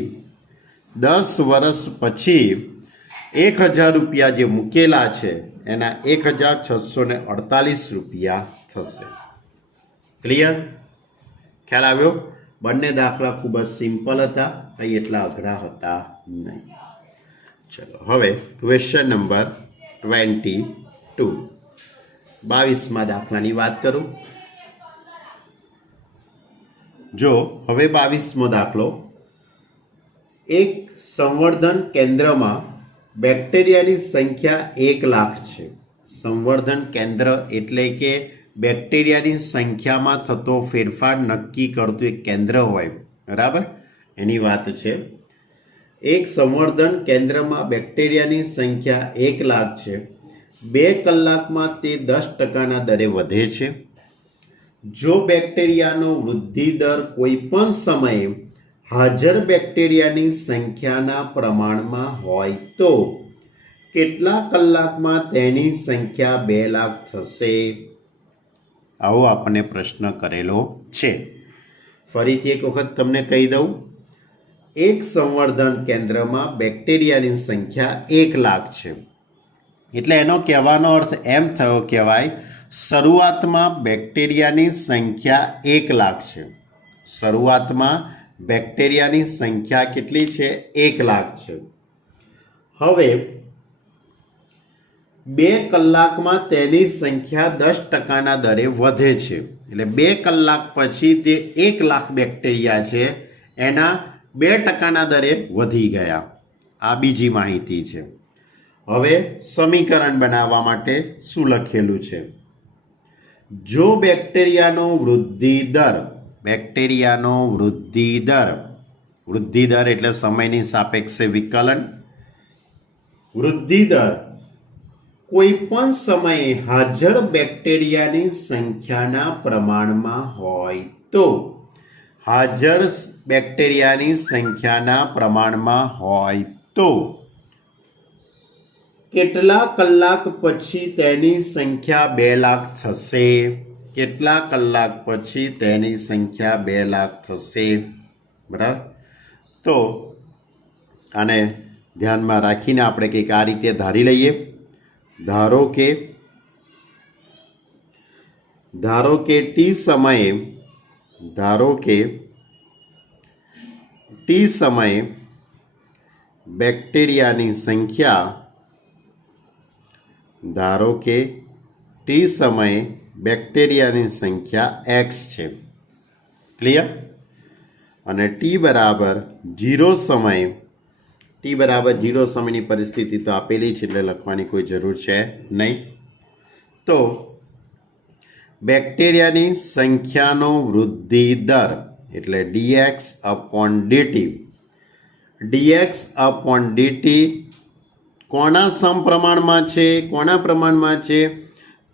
1000 રૂપિયા જે મૂકેલા છે એના 1648 રૂપિયા થશે. ક્લિયર? ખ્યાલ આવ્યો? બંને દાખલા ખૂબ જ સિમ્પલ હતા, કંઈ એટલા અઘરા હતા નહીં. ચલો હવે ક્વેશ્ચન નંબર 22. 22મા દાખલાની વાત કરું. જો હવે 22મો દાખલો. એક સંવર્ધન કેન્દ્રમાં બેક્ટેરિયાની સંખ્યા 1 લાખ છે. સંવર્ધન કેન્દ્ર એટલે કે બેક્ટેરિયાની સંખ્યામાં થતો ફેરફાર નક્કી કરતું એક કેન્દ્ર હોય, બરાબર? એની વાત છે. એક સંવર્ધન કેન્દ્રમાં બેક્ટેરિયાની સંખ્યા 1 લાખ છે. 2 કલાકમાં તે 10%ના દરે વધે છે. જો બેક્ટેરિયાનો વૃદ્ધિ દર કોઈ પણ સમયે હાજર બેક્ટેરિયાની સંખ્યાના પ્રમાણમાં હોય તો કેટલા કલાકમાં તેની સંખ્યા 2 લાખ થશે? આવો આપણને પ્રશ્ન કરેલો છે. ફરીથી એક વખત તમને કહી દઉં. એક સંવર્ધન કેન્દ્રમાં બેક્ટેરિયાની સંખ્યા 1 લાખ છે. એટલે એનો કહેવાનો અર્થ એમ થયો કહેવાય શરૂઆતમાં બેક્ટેરિયાની સંખ્યા 1 લાખ છે. શરૂઆતમાં બેક્ટેરિયાની સંખ્યા કેટલી છે? 1 લાખ છે. હવે 2 કલાકમાં તેની સંખ્યા 10%ના દરે વધે છે. એટલે 2 કલાક પછી તે 1 લાખ બેક્ટેરિયા છે એના 2%ના દરે વધી ગયા. આ બીજી માહિતી છે. હવે સમીકરણ બનાવવા માટે શું લખેલું છે? જો બેક્ટેરિયાનો વૃદ્ધિ દર એટલે સમયની સાપેક્ષે વિકલન. વૃદ્ધિ દર કોઈ પણ સમયે હાજર બેક્ટેરિયાની સંખ્યાના પ્રમાણમાં હોય તો હાજર બેક્ટેરિયાની સંખ્યાના પ્રમાણમાં હોય તો કેટલા કલાક પછી તેની સંખ્યા 2 લાખ થશે? કેટલા કલાક પછી તેની સંખ્યા 2 લાખ થશે? બરાબર? તો આને ધ્યાનમાં રાખીને આપણે કંઈક આ રીતે ધારી લઈએ. ધારો કે ટી સમયે બેક્ટેરિયાની સંખ્યા x છે. ક્લિયર? અને t બરાબર 0 સમયની પરિસ્થિતિ તો આપેલી છે એટલે લખવાની કોઈ જરૂર છે નહીં. તો બેક્ટેરિયાની સંખ્યાનો વૃદ્ધિ દર એટલે dx/dt કોના સમપ્રમાણમાં છે? કોના પ્રમાણમાં છે?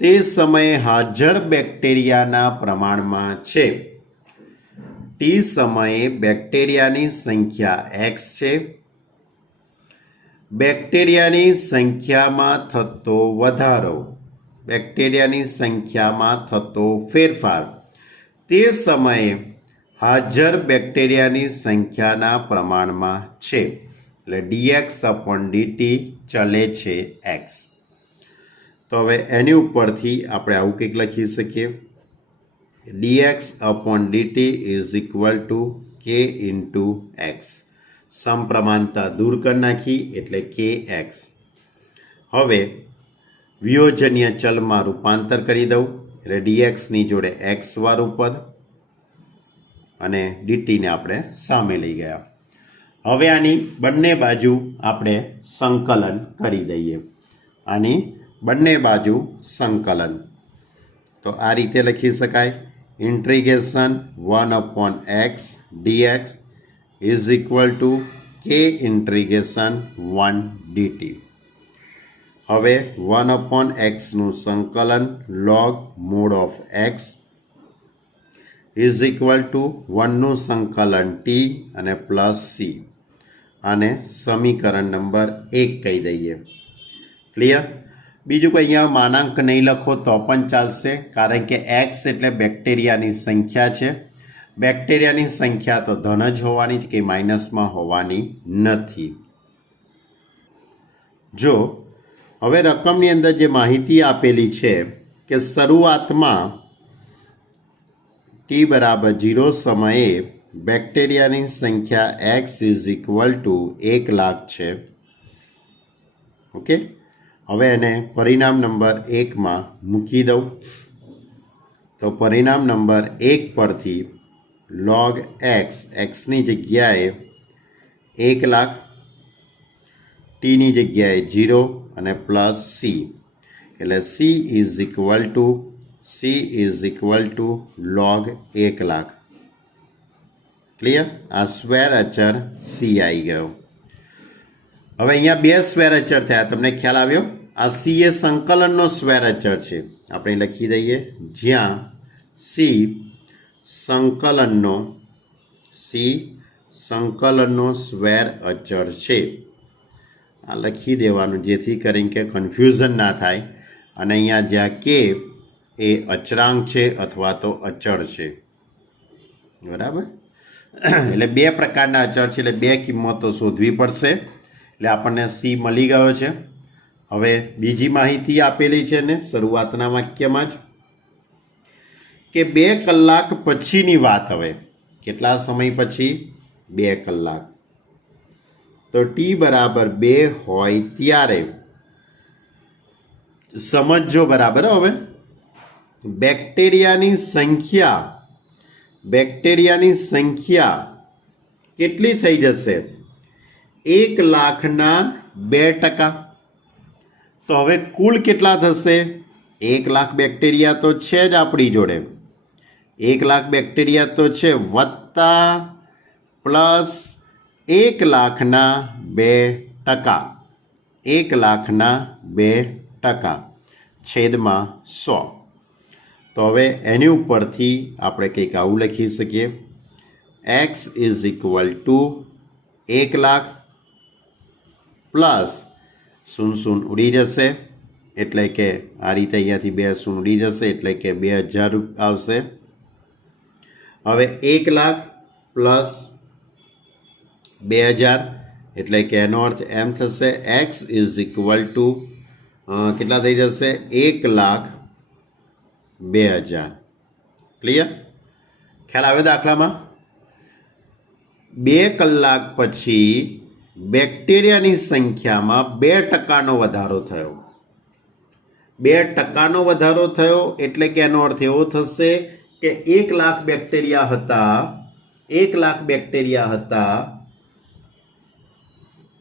તે સમયે હાજર બેક્ટેરિયાના પ્રમાણમાં છે. ટી સમયે બેક્ટેરિયાની સંખ્યા x છે. બેક્ટેરિયાની સંખ્યામાં થતો વધારો, બેક્ટેરિયાની સંખ્યામાં થતો ફેરફાર તે સમયે હાજર બેક્ટેરિયાની સંખ્યાના પ્રમાણમાં છે. એટલે dx/dt ચલે છે x. તો હવે એની ઉપરથી આપણે આવું કંઈક લખી શકીએ. dx/dt is equal to k into x. સમપ્રમાણતા દૂર કરી નાખી એટલે કે એક્સ. હવે વિયોજનીય ચલમાં રૂપાંતર કરી દઉં એટલે ડીએક્સની જોડે એક્સવાળું પદ અને ડીટીને આપણે સામે લઈ ગયા. હવે આની બંને બાજુ આપણે સંકલન કરી દઈએ. આની બંને બાજુ સંકલન તો આ રીતે લખી શકાય. Integration 1/x dx is equal to K integration 1 dt. હવે 1/xનું સંકલન log mod of x is equal to 1નું સંકલન t અને પ્લસ c. આને સમીકરણ નંબર 1 કહી દઈએ. ક્લિયર? બીજું કંઈ અહીંયા માનાંક નહીં લખો તો પણ ચાલશે, કારણ કે એક્સ એટલે બેક્ટેરિયાની સંખ્યા છે. બેક્ટેરિયાની સંખ્યા તો ધન જ હોવાની જ, કે માઇનસમાં હોવાની નથી. જો હવે રકમની અંદર જે માહિતી આપેલી છે કે શરૂઆતમાં t બરાબર 0 સમયે બેક્ટેરિયાની સંખ્યા એક્સ ઇઝ ઇક્વલ ટુ 1,00,000 છે. ઓકે, હવે એને પરિણામ નંબર 1માં મૂકી દઉં તો પરિણામ નંબર 1 પરથી log x, એક્સની જગ્યાએ 1,00,000, ટીની જગ્યાએ 0 અને પ્લસ c, એટલે c is equal to log 1,00,000. Clear? આ સ્ક્વેર અચળ c આવી ગયો. હવે અહીંયા બે સ્ક્વેર અચળ થયા, તમને ખ્યાલ આવ્યો? આ c એ સંકલનનો સ્ક્વેર અચળ છે. આપણે લખી દઈએ જ્યાં c સંકલનનો સ્ક્વેર અચળ છે. આ લખી દેવાનું જેથી કરીને કે કન્ફ્યુઝન ના થાય. અને અહીંયા જ્યાં કે એ અચળાંક છે અથવા તો અચળ છે. બરાબર? એટલે બે પ્રકારના અચળ છે, એટલે બે કિંમતો શોધવી પડશે. એટલે આપણને c મળી ગયો છે. હવે બીજી માહિતી આપેલી છે ને શરૂઆતના વાક્યમાં જ કે 2 કલાક પછીની વાત. હવે કેટલા સમય પછી? 2 કલાક. તો t બરાબર 2 હોય ત્યારે સમજો બરાબર. હવે બેક્ટેરિયાની સંખ્યા કેટલી થઈ જશે? 1,00,000ના 2%. તો હવે કુલ કેટલા થશે? 1,00,000 બેક્ટેરિયા તો છે જ આપણી જોડે, 1,00,000 બેક્ટેરિયા તો છે, વત્તા પ્લસ 1,00,000ના 2%, 1,00,000ના 2% છેદમાં 100. તો હવે એની ઉપરથી આપણે કંઈક આવું લખી શકીએ, x is equal two 1,00,000 plus 0 ઉડી જશે, એટલે કે આ રીતે અહીંયાથી 2 0 ઉડી જશે, એટલે કે 2,000 આવશે. હવે 1,00,000 પ્લસ 2,000 એટલે કે એનો અર્થ એમ થશે એક્સ ઇઝ ઇક્વલ ટુ કેટલા થઈ જશે? 1,02,000. ક્લિયર? ખ્યાલ આવે દાખલામાં? 2 કલાક પછી બેક્ટેરિયાની સંખ્યામાં 2%નો વધારો થયો. 2%નો વધારો થયો એટલે કે એનો અર્થ એવો થશે કે 1,00,000 બેક્ટેરિયા હતા,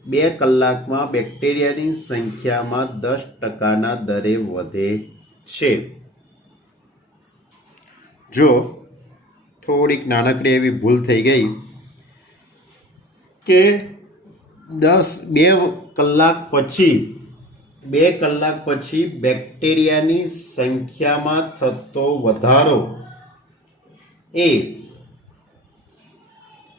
2 કલાકમાં બેક્ટેરિયાની સંખ્યામાં 10%ના દરે વધે છે. જો થોડીક નાનકડી એવી ભૂલ થઈ ગઈ કે 2 કલાક પછી બેક્ટેરિયાની સંખ્યામાં થતો વધારો એ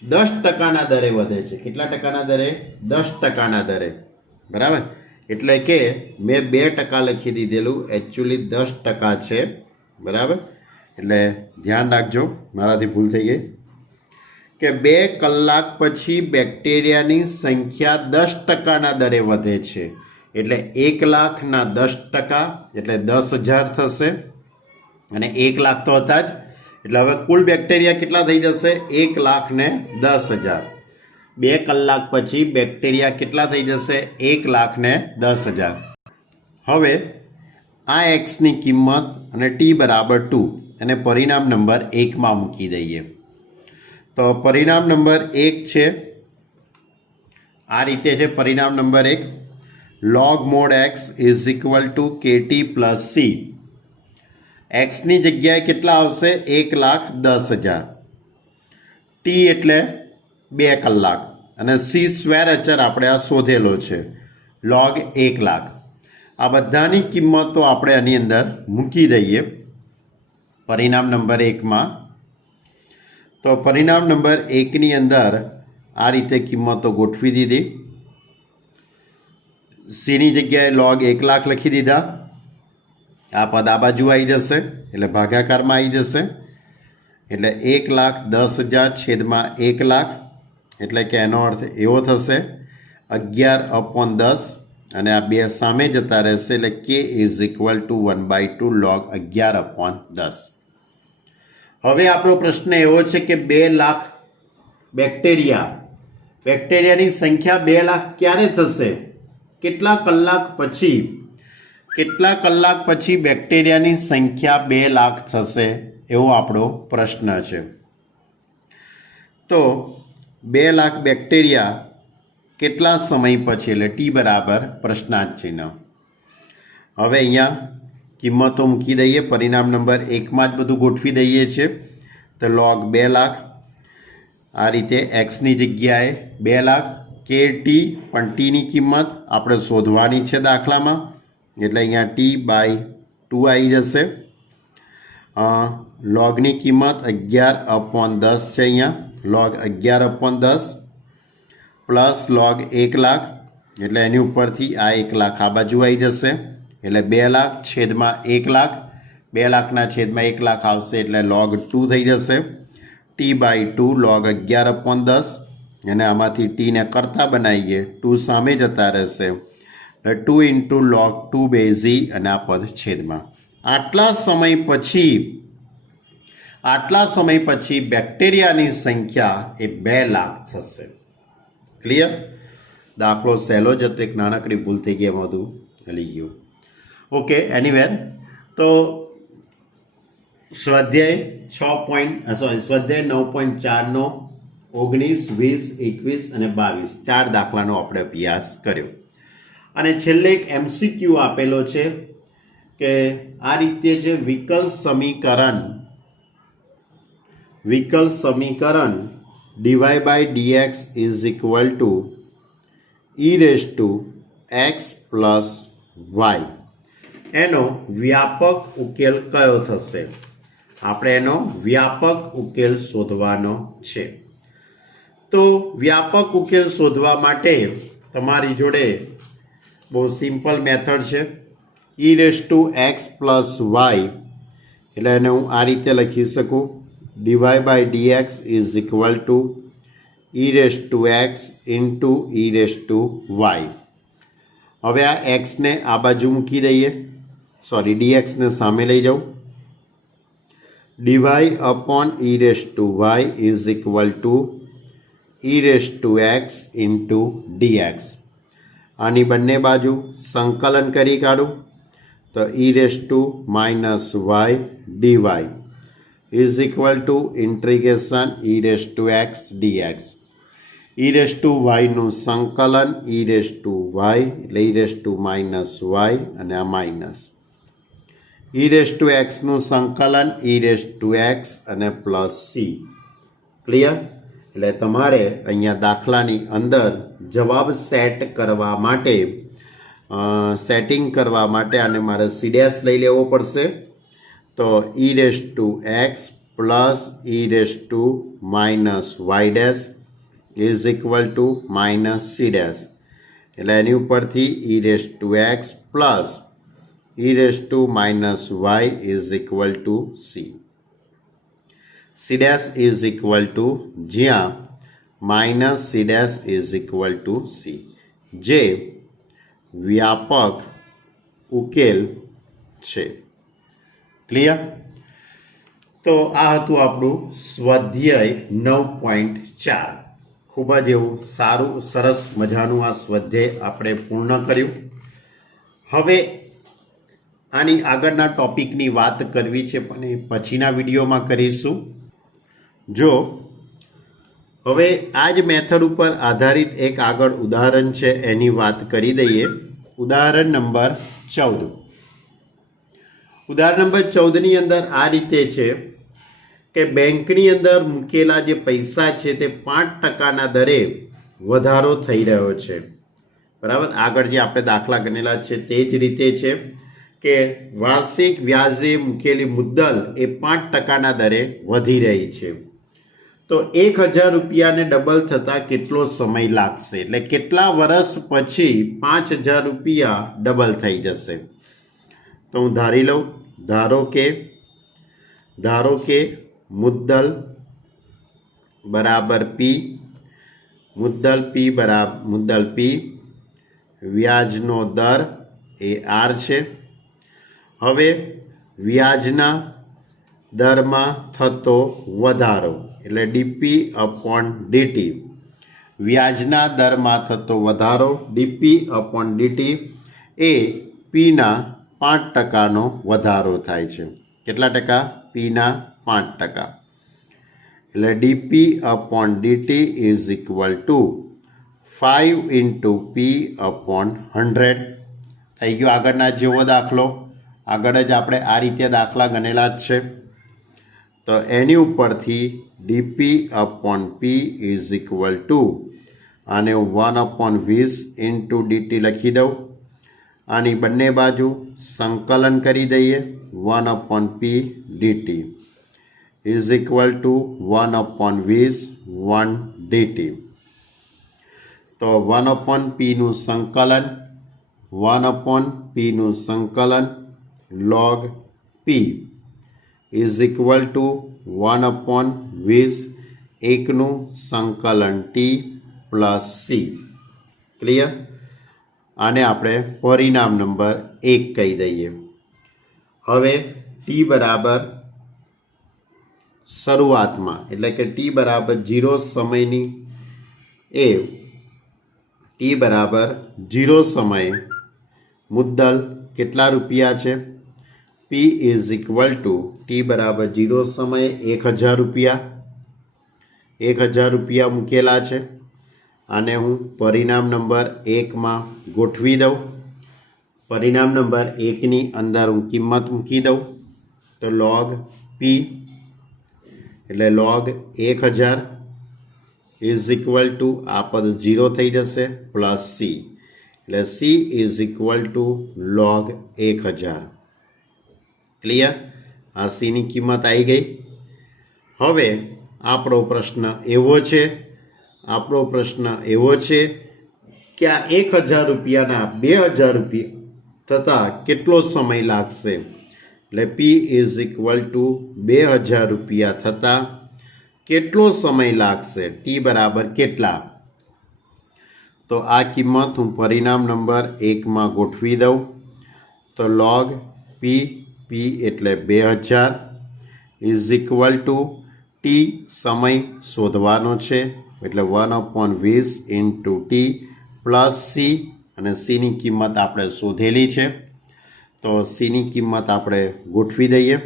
10%ના દરે વધે છે. કેટલા ટકાના દરે? 10%ના દરે. બરાબર? એટલે કે મેં 2% લખી દીધેલું, એકચ્યુઅલી 10% છે. બરાબર? એટલે ધ્યાન રાખજો, મારાથી ભૂલ થઈ ગઈ કે 2 કલાક પછી બેક્ટેરિયાની સંખ્યા 10%ના દરે વધે છે. એટલે 1,00,000ના 10% એટલે 10,000 થશે. અને 1,00,000 તો હતા જ, એટલે હવે કુલ બેક્ટેરિયા કેટલા થઈ જશે? 1,10,000. 2 કલાક પછી બેક્ટેરિયા કેટલા થઈ જશે? 1,10,000. હવે આ એક્સની કિંમત અને ટી બરાબર 2 અને પરિણામ નંબર 1માં મૂકી દઈએ. તો પરિણામ નંબર 1 છે આ રીતે છે. પરિણામ number 1 log mod x is equal to KT plus C. એક્સની જગ્યાએ કેટલા આવશે? 1,10,000. ટી એટલે 2 કલાક અને સી સ્ક્વેર અચર આપણે આ શોધેલો છે log 1,00,000. આ બધાની કિંમતો આપણે આની અંદર મૂકી દઈએ પરિણામ નંબર 1માં. તો પરિણામ નંબર 1ની અંદર આ રીતે કિંમતો ગોઠવી દીધી. સીની જગ્યાએ log 1,00,000 લખી દીધા. આ પદ આ બાજુ આવી જશે એટલે ભાગાકારમાં આવી જશે. એટલે 1,10,000 છેદમાં 1,00,000 એટલે કે એનો અર્થ એવો થશે 11/10 અને આ 2 સામે જતા રહેશે એટલે k is equal two 1/2 log 11/10. હવે આપણો પ્રશ્ન એવો છે કે 2,00,000 બેક્ટેરિયાની સંખ્યા 2,00,000 ક્યારે થશે? કેટલા કલાક પછી બેક્ટેરિયાની સંખ્યા 2,00,000 થશે એવો આપણો પ્રશ્ન છે. તો 2,00,000 બેક્ટેરિયા કેટલા સમય પછી એટલે ટી બરાબર પ્રશ્નાર્થ ચિહ્ન. હવે અહીંયા કિંમતો મૂકી દઈએ. પરિણામ નંબર 1માં જ બધું ગોઠવી દઈએ છીએ. તો log 2,00,000 આ રીતે એક્સની જગ્યાએ 2,00,000 કે ટી પણ ટીની કિંમત આપણે શોધવાની છે દાખલામાં એટલે અહીંયા T/2 આવી જશે. લોગની કિંમત 11/10 છે. અહીંયા log 11/10 પ્લસ log 1,00,000 એટલે એની ઉપરથી આ 1,00,000 આ બાજુ આવી જશે એટલે 2,00,000 છેદમાં 1,00,000. 2,00,000ના છેદમાં 1,00,000 આવશે એટલે log 2 થઈ જશે. T/2 log 11/10 અને આમાંથી ટીને કરતા બનાવીએ 2 સામે જતા રહેશે 2 into log 2 base અને આ પદ છેદમાં. આટલા સમય પછી બેક્ટેરિયાની સંખ્યા એ 2,00,000 થશે. ક્લિયર? દાખલો સહેલો જ હતો, એક નાનકડી ભૂલ થઈ ગઈ, એમાં બધું હલી ગયું. ઓકે, એનીવેર તો સ્વાધ્યાય 9.4નો 19, 20, 21 અને 22 4 દાખલાનો આપણે અભ્યાસ કર્યો. અને છેલ્લે એક MCQ આપેલો છે કે આ રીતે જે વિકલ સમીકરણ dy/dx is equal two e⁻x plus y એનો વ્યાપક ઉકેલ કયો થશે? આપણે એનો વ્યાપક ઉકેલ શોધવાનો છે. તો વ્યાપક ઉકેલ શોધવા માટે તમારી જોડે બહુ સિમ્પલ મેથડ છે. e⁻x પ્લસ y એટલે એને હું આ રીતે લખી શકું dy/dx is equal two e⁻x into e⁻y. હવે આ એક્સને આ બાજુ મૂકી દઈએ, ડીએક્સને સામે લઈ જાઉં. dy/e⁻y is equal two e⁻x into dx. આની બંને બાજુ સંકલન કરી કાઢું તો e⁻y dy is equal two integration e⁻x dx. e⁻yનું સંકલન e⁻y એટલે e⁻y અને આ માઇનસ. e⁻xનું સંકલન e⁻x અને પ્લસ સી. ક્લિયર? એટલે તમારે અહીંયા દાખલાની અંદર જવાબ સેટિંગ કરવા માટે આને મારે c' લઈ લેવો પડશે. તો e⁻x plus e⁻y' is equal to minus c'. એટલે એની ઉપરથી e⁻x plus e⁻y is equal to c. c' is equal to જ્યાં minus c' is equal to c, જે વ્યાપક ઉકેલ છે. ક્લિયર? તો આ હતું આપણું સ્વાધ્યાય 9.4. ખૂબ જ એવું સારું સરસ મજાનું આ સ્વાધ્યાય આપણે પૂર્ણ કર્યું. હવે આની આગળના ટોપિકની વાત કરવી છે પણ એ પછીના વિડીયોમાં કરીશું. જો હવે આ જ મેથડ ઉપર આધારિત એક આગળ ઉદાહરણ છે એની વાત કરી દઈએ. ઉદાહરણ નંબર 14. ઉદાહરણ નંબર 14ની અંદર આ રીતે છે કે બેંકની અંદર મૂકેલા જે પૈસા છે તે 5% દરે વધારો થઈ રહ્યો છે. બરાબર, આગળ જે આપણે દાખલા ગણેલા છે તે જ રીતે છે કે વાર્ષિક વ્યાજે મૂકેલી મુદ્દલ એ 5% દરે વધી રહી છે. તો 1000 રૂપિયાને ડબલ થતાં કેટલો સમય લાગશે? એટલે કેટલા વર્ષ પછી 5000 રૂપિયા ડબલ થઈ જશે? તો હું ધારી લઉં. ધારો કે મુદ્દલ બરાબર પી, મુદ્દલ પી, વ્યાજનો દર એ આર છે. હવે વ્યાજના દરમાં થતો વધારો એટલે ડીપી અપોન ડીટી, વ્યાજના દરમાં થતો વધારો ડીપી અપોન ડીટી એ પીના 5%નો વધારો થાય છે. કેટલા ટકા? પીના 5%. એટલે DP upon DT is equal two 5 into P upon 100 થઈ ગયો. આગળના જેવો દાખલો, આગળ જ આપણે આ રીતે દાખલા ગણેલા જ છે. તો એની ઉપરથી DP upon P is equal two આને હું 1/20 ઇન્ટુ ડીટી લખી દઉં. આની બંને બાજુ સંકલન કરી દઈએ. 1/p dt is equal to 1/20 1 dt. તો 1/p નું સંકલન log p is equal to 1/20 એકનું સંકલન t પ્લસ c. ક્લિયર? આને આપણે પરિણામ નંબર 1 કહી દઈએ. હવે ટી બરાબર શરૂઆતમાં એટલે કે ટી બરાબર 0 સમયની ટી બરાબર 0 સમયે મુદ્દલ કેટલા રૂપિયા છે? પી ઇઝ ઇક્વલ ટુ ટી બરાબર 0 સમયે 1000 રૂપિયા, 1000 રૂપિયા મૂકેલા છે. આને હું પરિણામ નંબર 1માં ગોઠવી દઉં. પરિણામ નંબર 1ની અંદર હું કિંમત મૂકી દઉં. તો log p એટલે log 1000 ઇઝ ઇક્વલ ટુ આ પદ 0 થઈ જશે પ્લસ c એટલે c is equal to log 1000. Clear? આ સીની કિંમત આવી ગઈ. હવે આપણો પ્રશ્ન એવો છે કે આ 1000 રૂપિયાના 2000 રૂપિયા થતાં કેટલો સમય લાગશે? એટલે પી ઇઝ ઇક્વલ ટુ 2000 રૂપિયા થતાં કેટલો સમય લાગશે? ટી બરાબર કેટલા? તો આ કિંમત હું પરિણામ નંબર 1માં ગોઠવી દઉં. તો log પી એટલે 2000 ઇઝ ઇક્વલ ટુ ટી સમય શોધવાનો છે એટલે 1/20 ઇન્ટુ ટી પ્લસ સી અને સીની કિંમત આપણે શોધેલી છે. તો સીની કિંમત આપણે ગોઠવી દઈએ.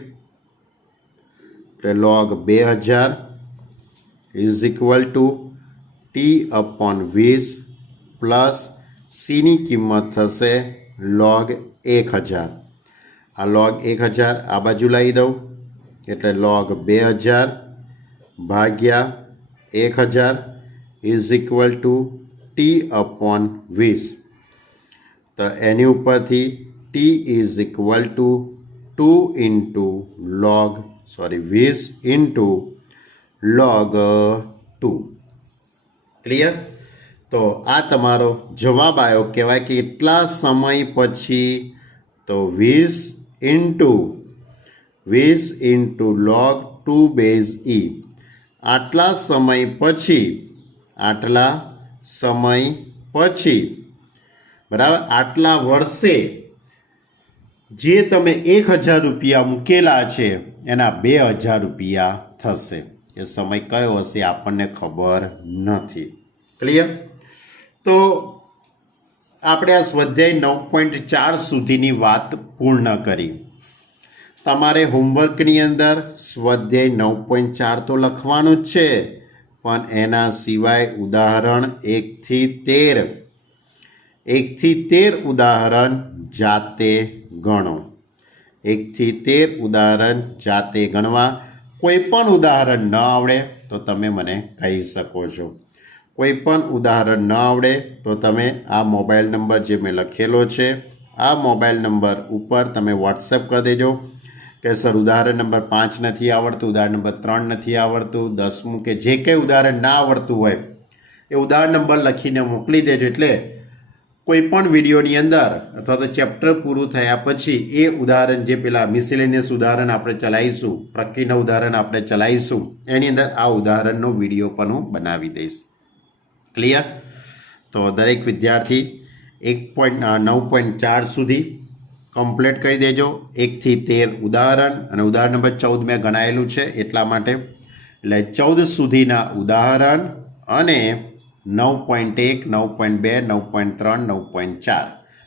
એટલે log 2000 is equal two t/20 plus સીની કિંમત થશે log 1000. આ log 1000 આ બાજુ લાવી દઉં એટલે log 2000 ભાગ્યા 1000 ઇઝ ઇક્વલ ટુ t/20. તો એની ઉપરથી t is equal two 20 into log 2. Clear? તો આ તમારો જવાબ આવ્યો કહેવાય કે એટલા સમય પછી. તો 20 ઇન્ટુ log 2 બેઝ e આટલા સમય પછી બરાબર, આટલા વર્ષે જે તમે 1000 રૂપિયા મૂકેલા છે એના 2000 રૂપિયા થશે. એ સમય કયો હશે આપણને ખબર નથી. ક્લિયર? તો આપણે આ સ્વાધ્યાય 9.4 સુધીની વાત પૂર્ણ કરી. તમારે હોમવર્કની અંદર સ્વાધ્યાય 9.4 તો લખવાનું જ છે, પણ એના સિવાય ઉદાહરણ 1 થી 13 ઉદાહરણ જાતે ગણો. 1 થી 13 ઉદાહરણ જાતે ગણવા. કોઈ પણ ઉદાહરણ ન આવડે તો તમે મને કહી શકો છો. કોઈ પણ ઉદાહરણ ન આવડે તો તમે આ મોબાઈલ નંબર જે મેં લખેલો છે આ મોબાઈલ નંબર ઉપર તમે વોટ્સએપ કરી દેજો કે સર ઉદાહરણ નંબર 5 નથી આવડતું, ઉદાહરણ નંબર 3 નથી આવડતું, 10મું કે જે કંઈ ઉદાહરણ ના આવડતું હોય એ ઉદાહરણ નંબર લખીને મોકલી દેજો. એટલે કોઈ પણ વિડીયોની અંદર અથવા તો ચેપ્ટર પૂરું થયા પછી એ ઉદાહરણ જે પેલા મિસેલેનિયસ ઉદાહરણ આપણે ચલાવીશું, પ્રક્રિયાનું ઉદાહરણ આપણે ચલાવીશું, એની અંદર આ ઉદાહરણનો વિડીયો પણ હું બનાવી દઈશ. ક્લિયર? તો દરેક વિદ્યાર્થી 9.4 સુધી કમ્પ્લીટ કરી દેજો. 1 થી 13 ઉદાહરણ અને ઉદાહરણ નંબર 14 મેં ગણાયેલું છે એટલા માટે. એટલે 14 સુધીના ઉદાહરણ અને 9.1, 9.2, 9.3, 9.4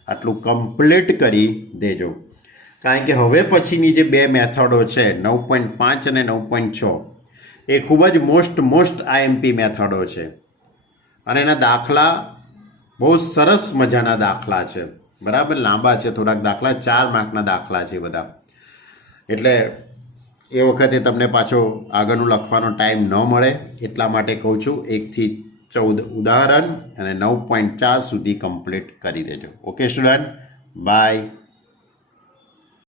આટલું કમ્પ્લીટ કરી દેજો. કારણ કે હવે પછીની જે બે મેથડો છે 9.5 અને 9.6 એ ખૂબ જ મોસ્ટ આઈએમપી મેથડો છે અને એના દાખલા બહુ સરસ મજાના દાખલા છે. બરાબર? લાંબા છે થોડાક દાખલા, 4 માર્કના દાખલા છે બધા. એટલે એ વખતે તમને પાછો આગળનું લખવાનો ટાઈમ ન મળે એટલા માટે કહું છું 1 થી 14 ઉદાહરણ અને 9.4 સુધી કમ્પ્લીટ કરી દેજો. Okay student, by.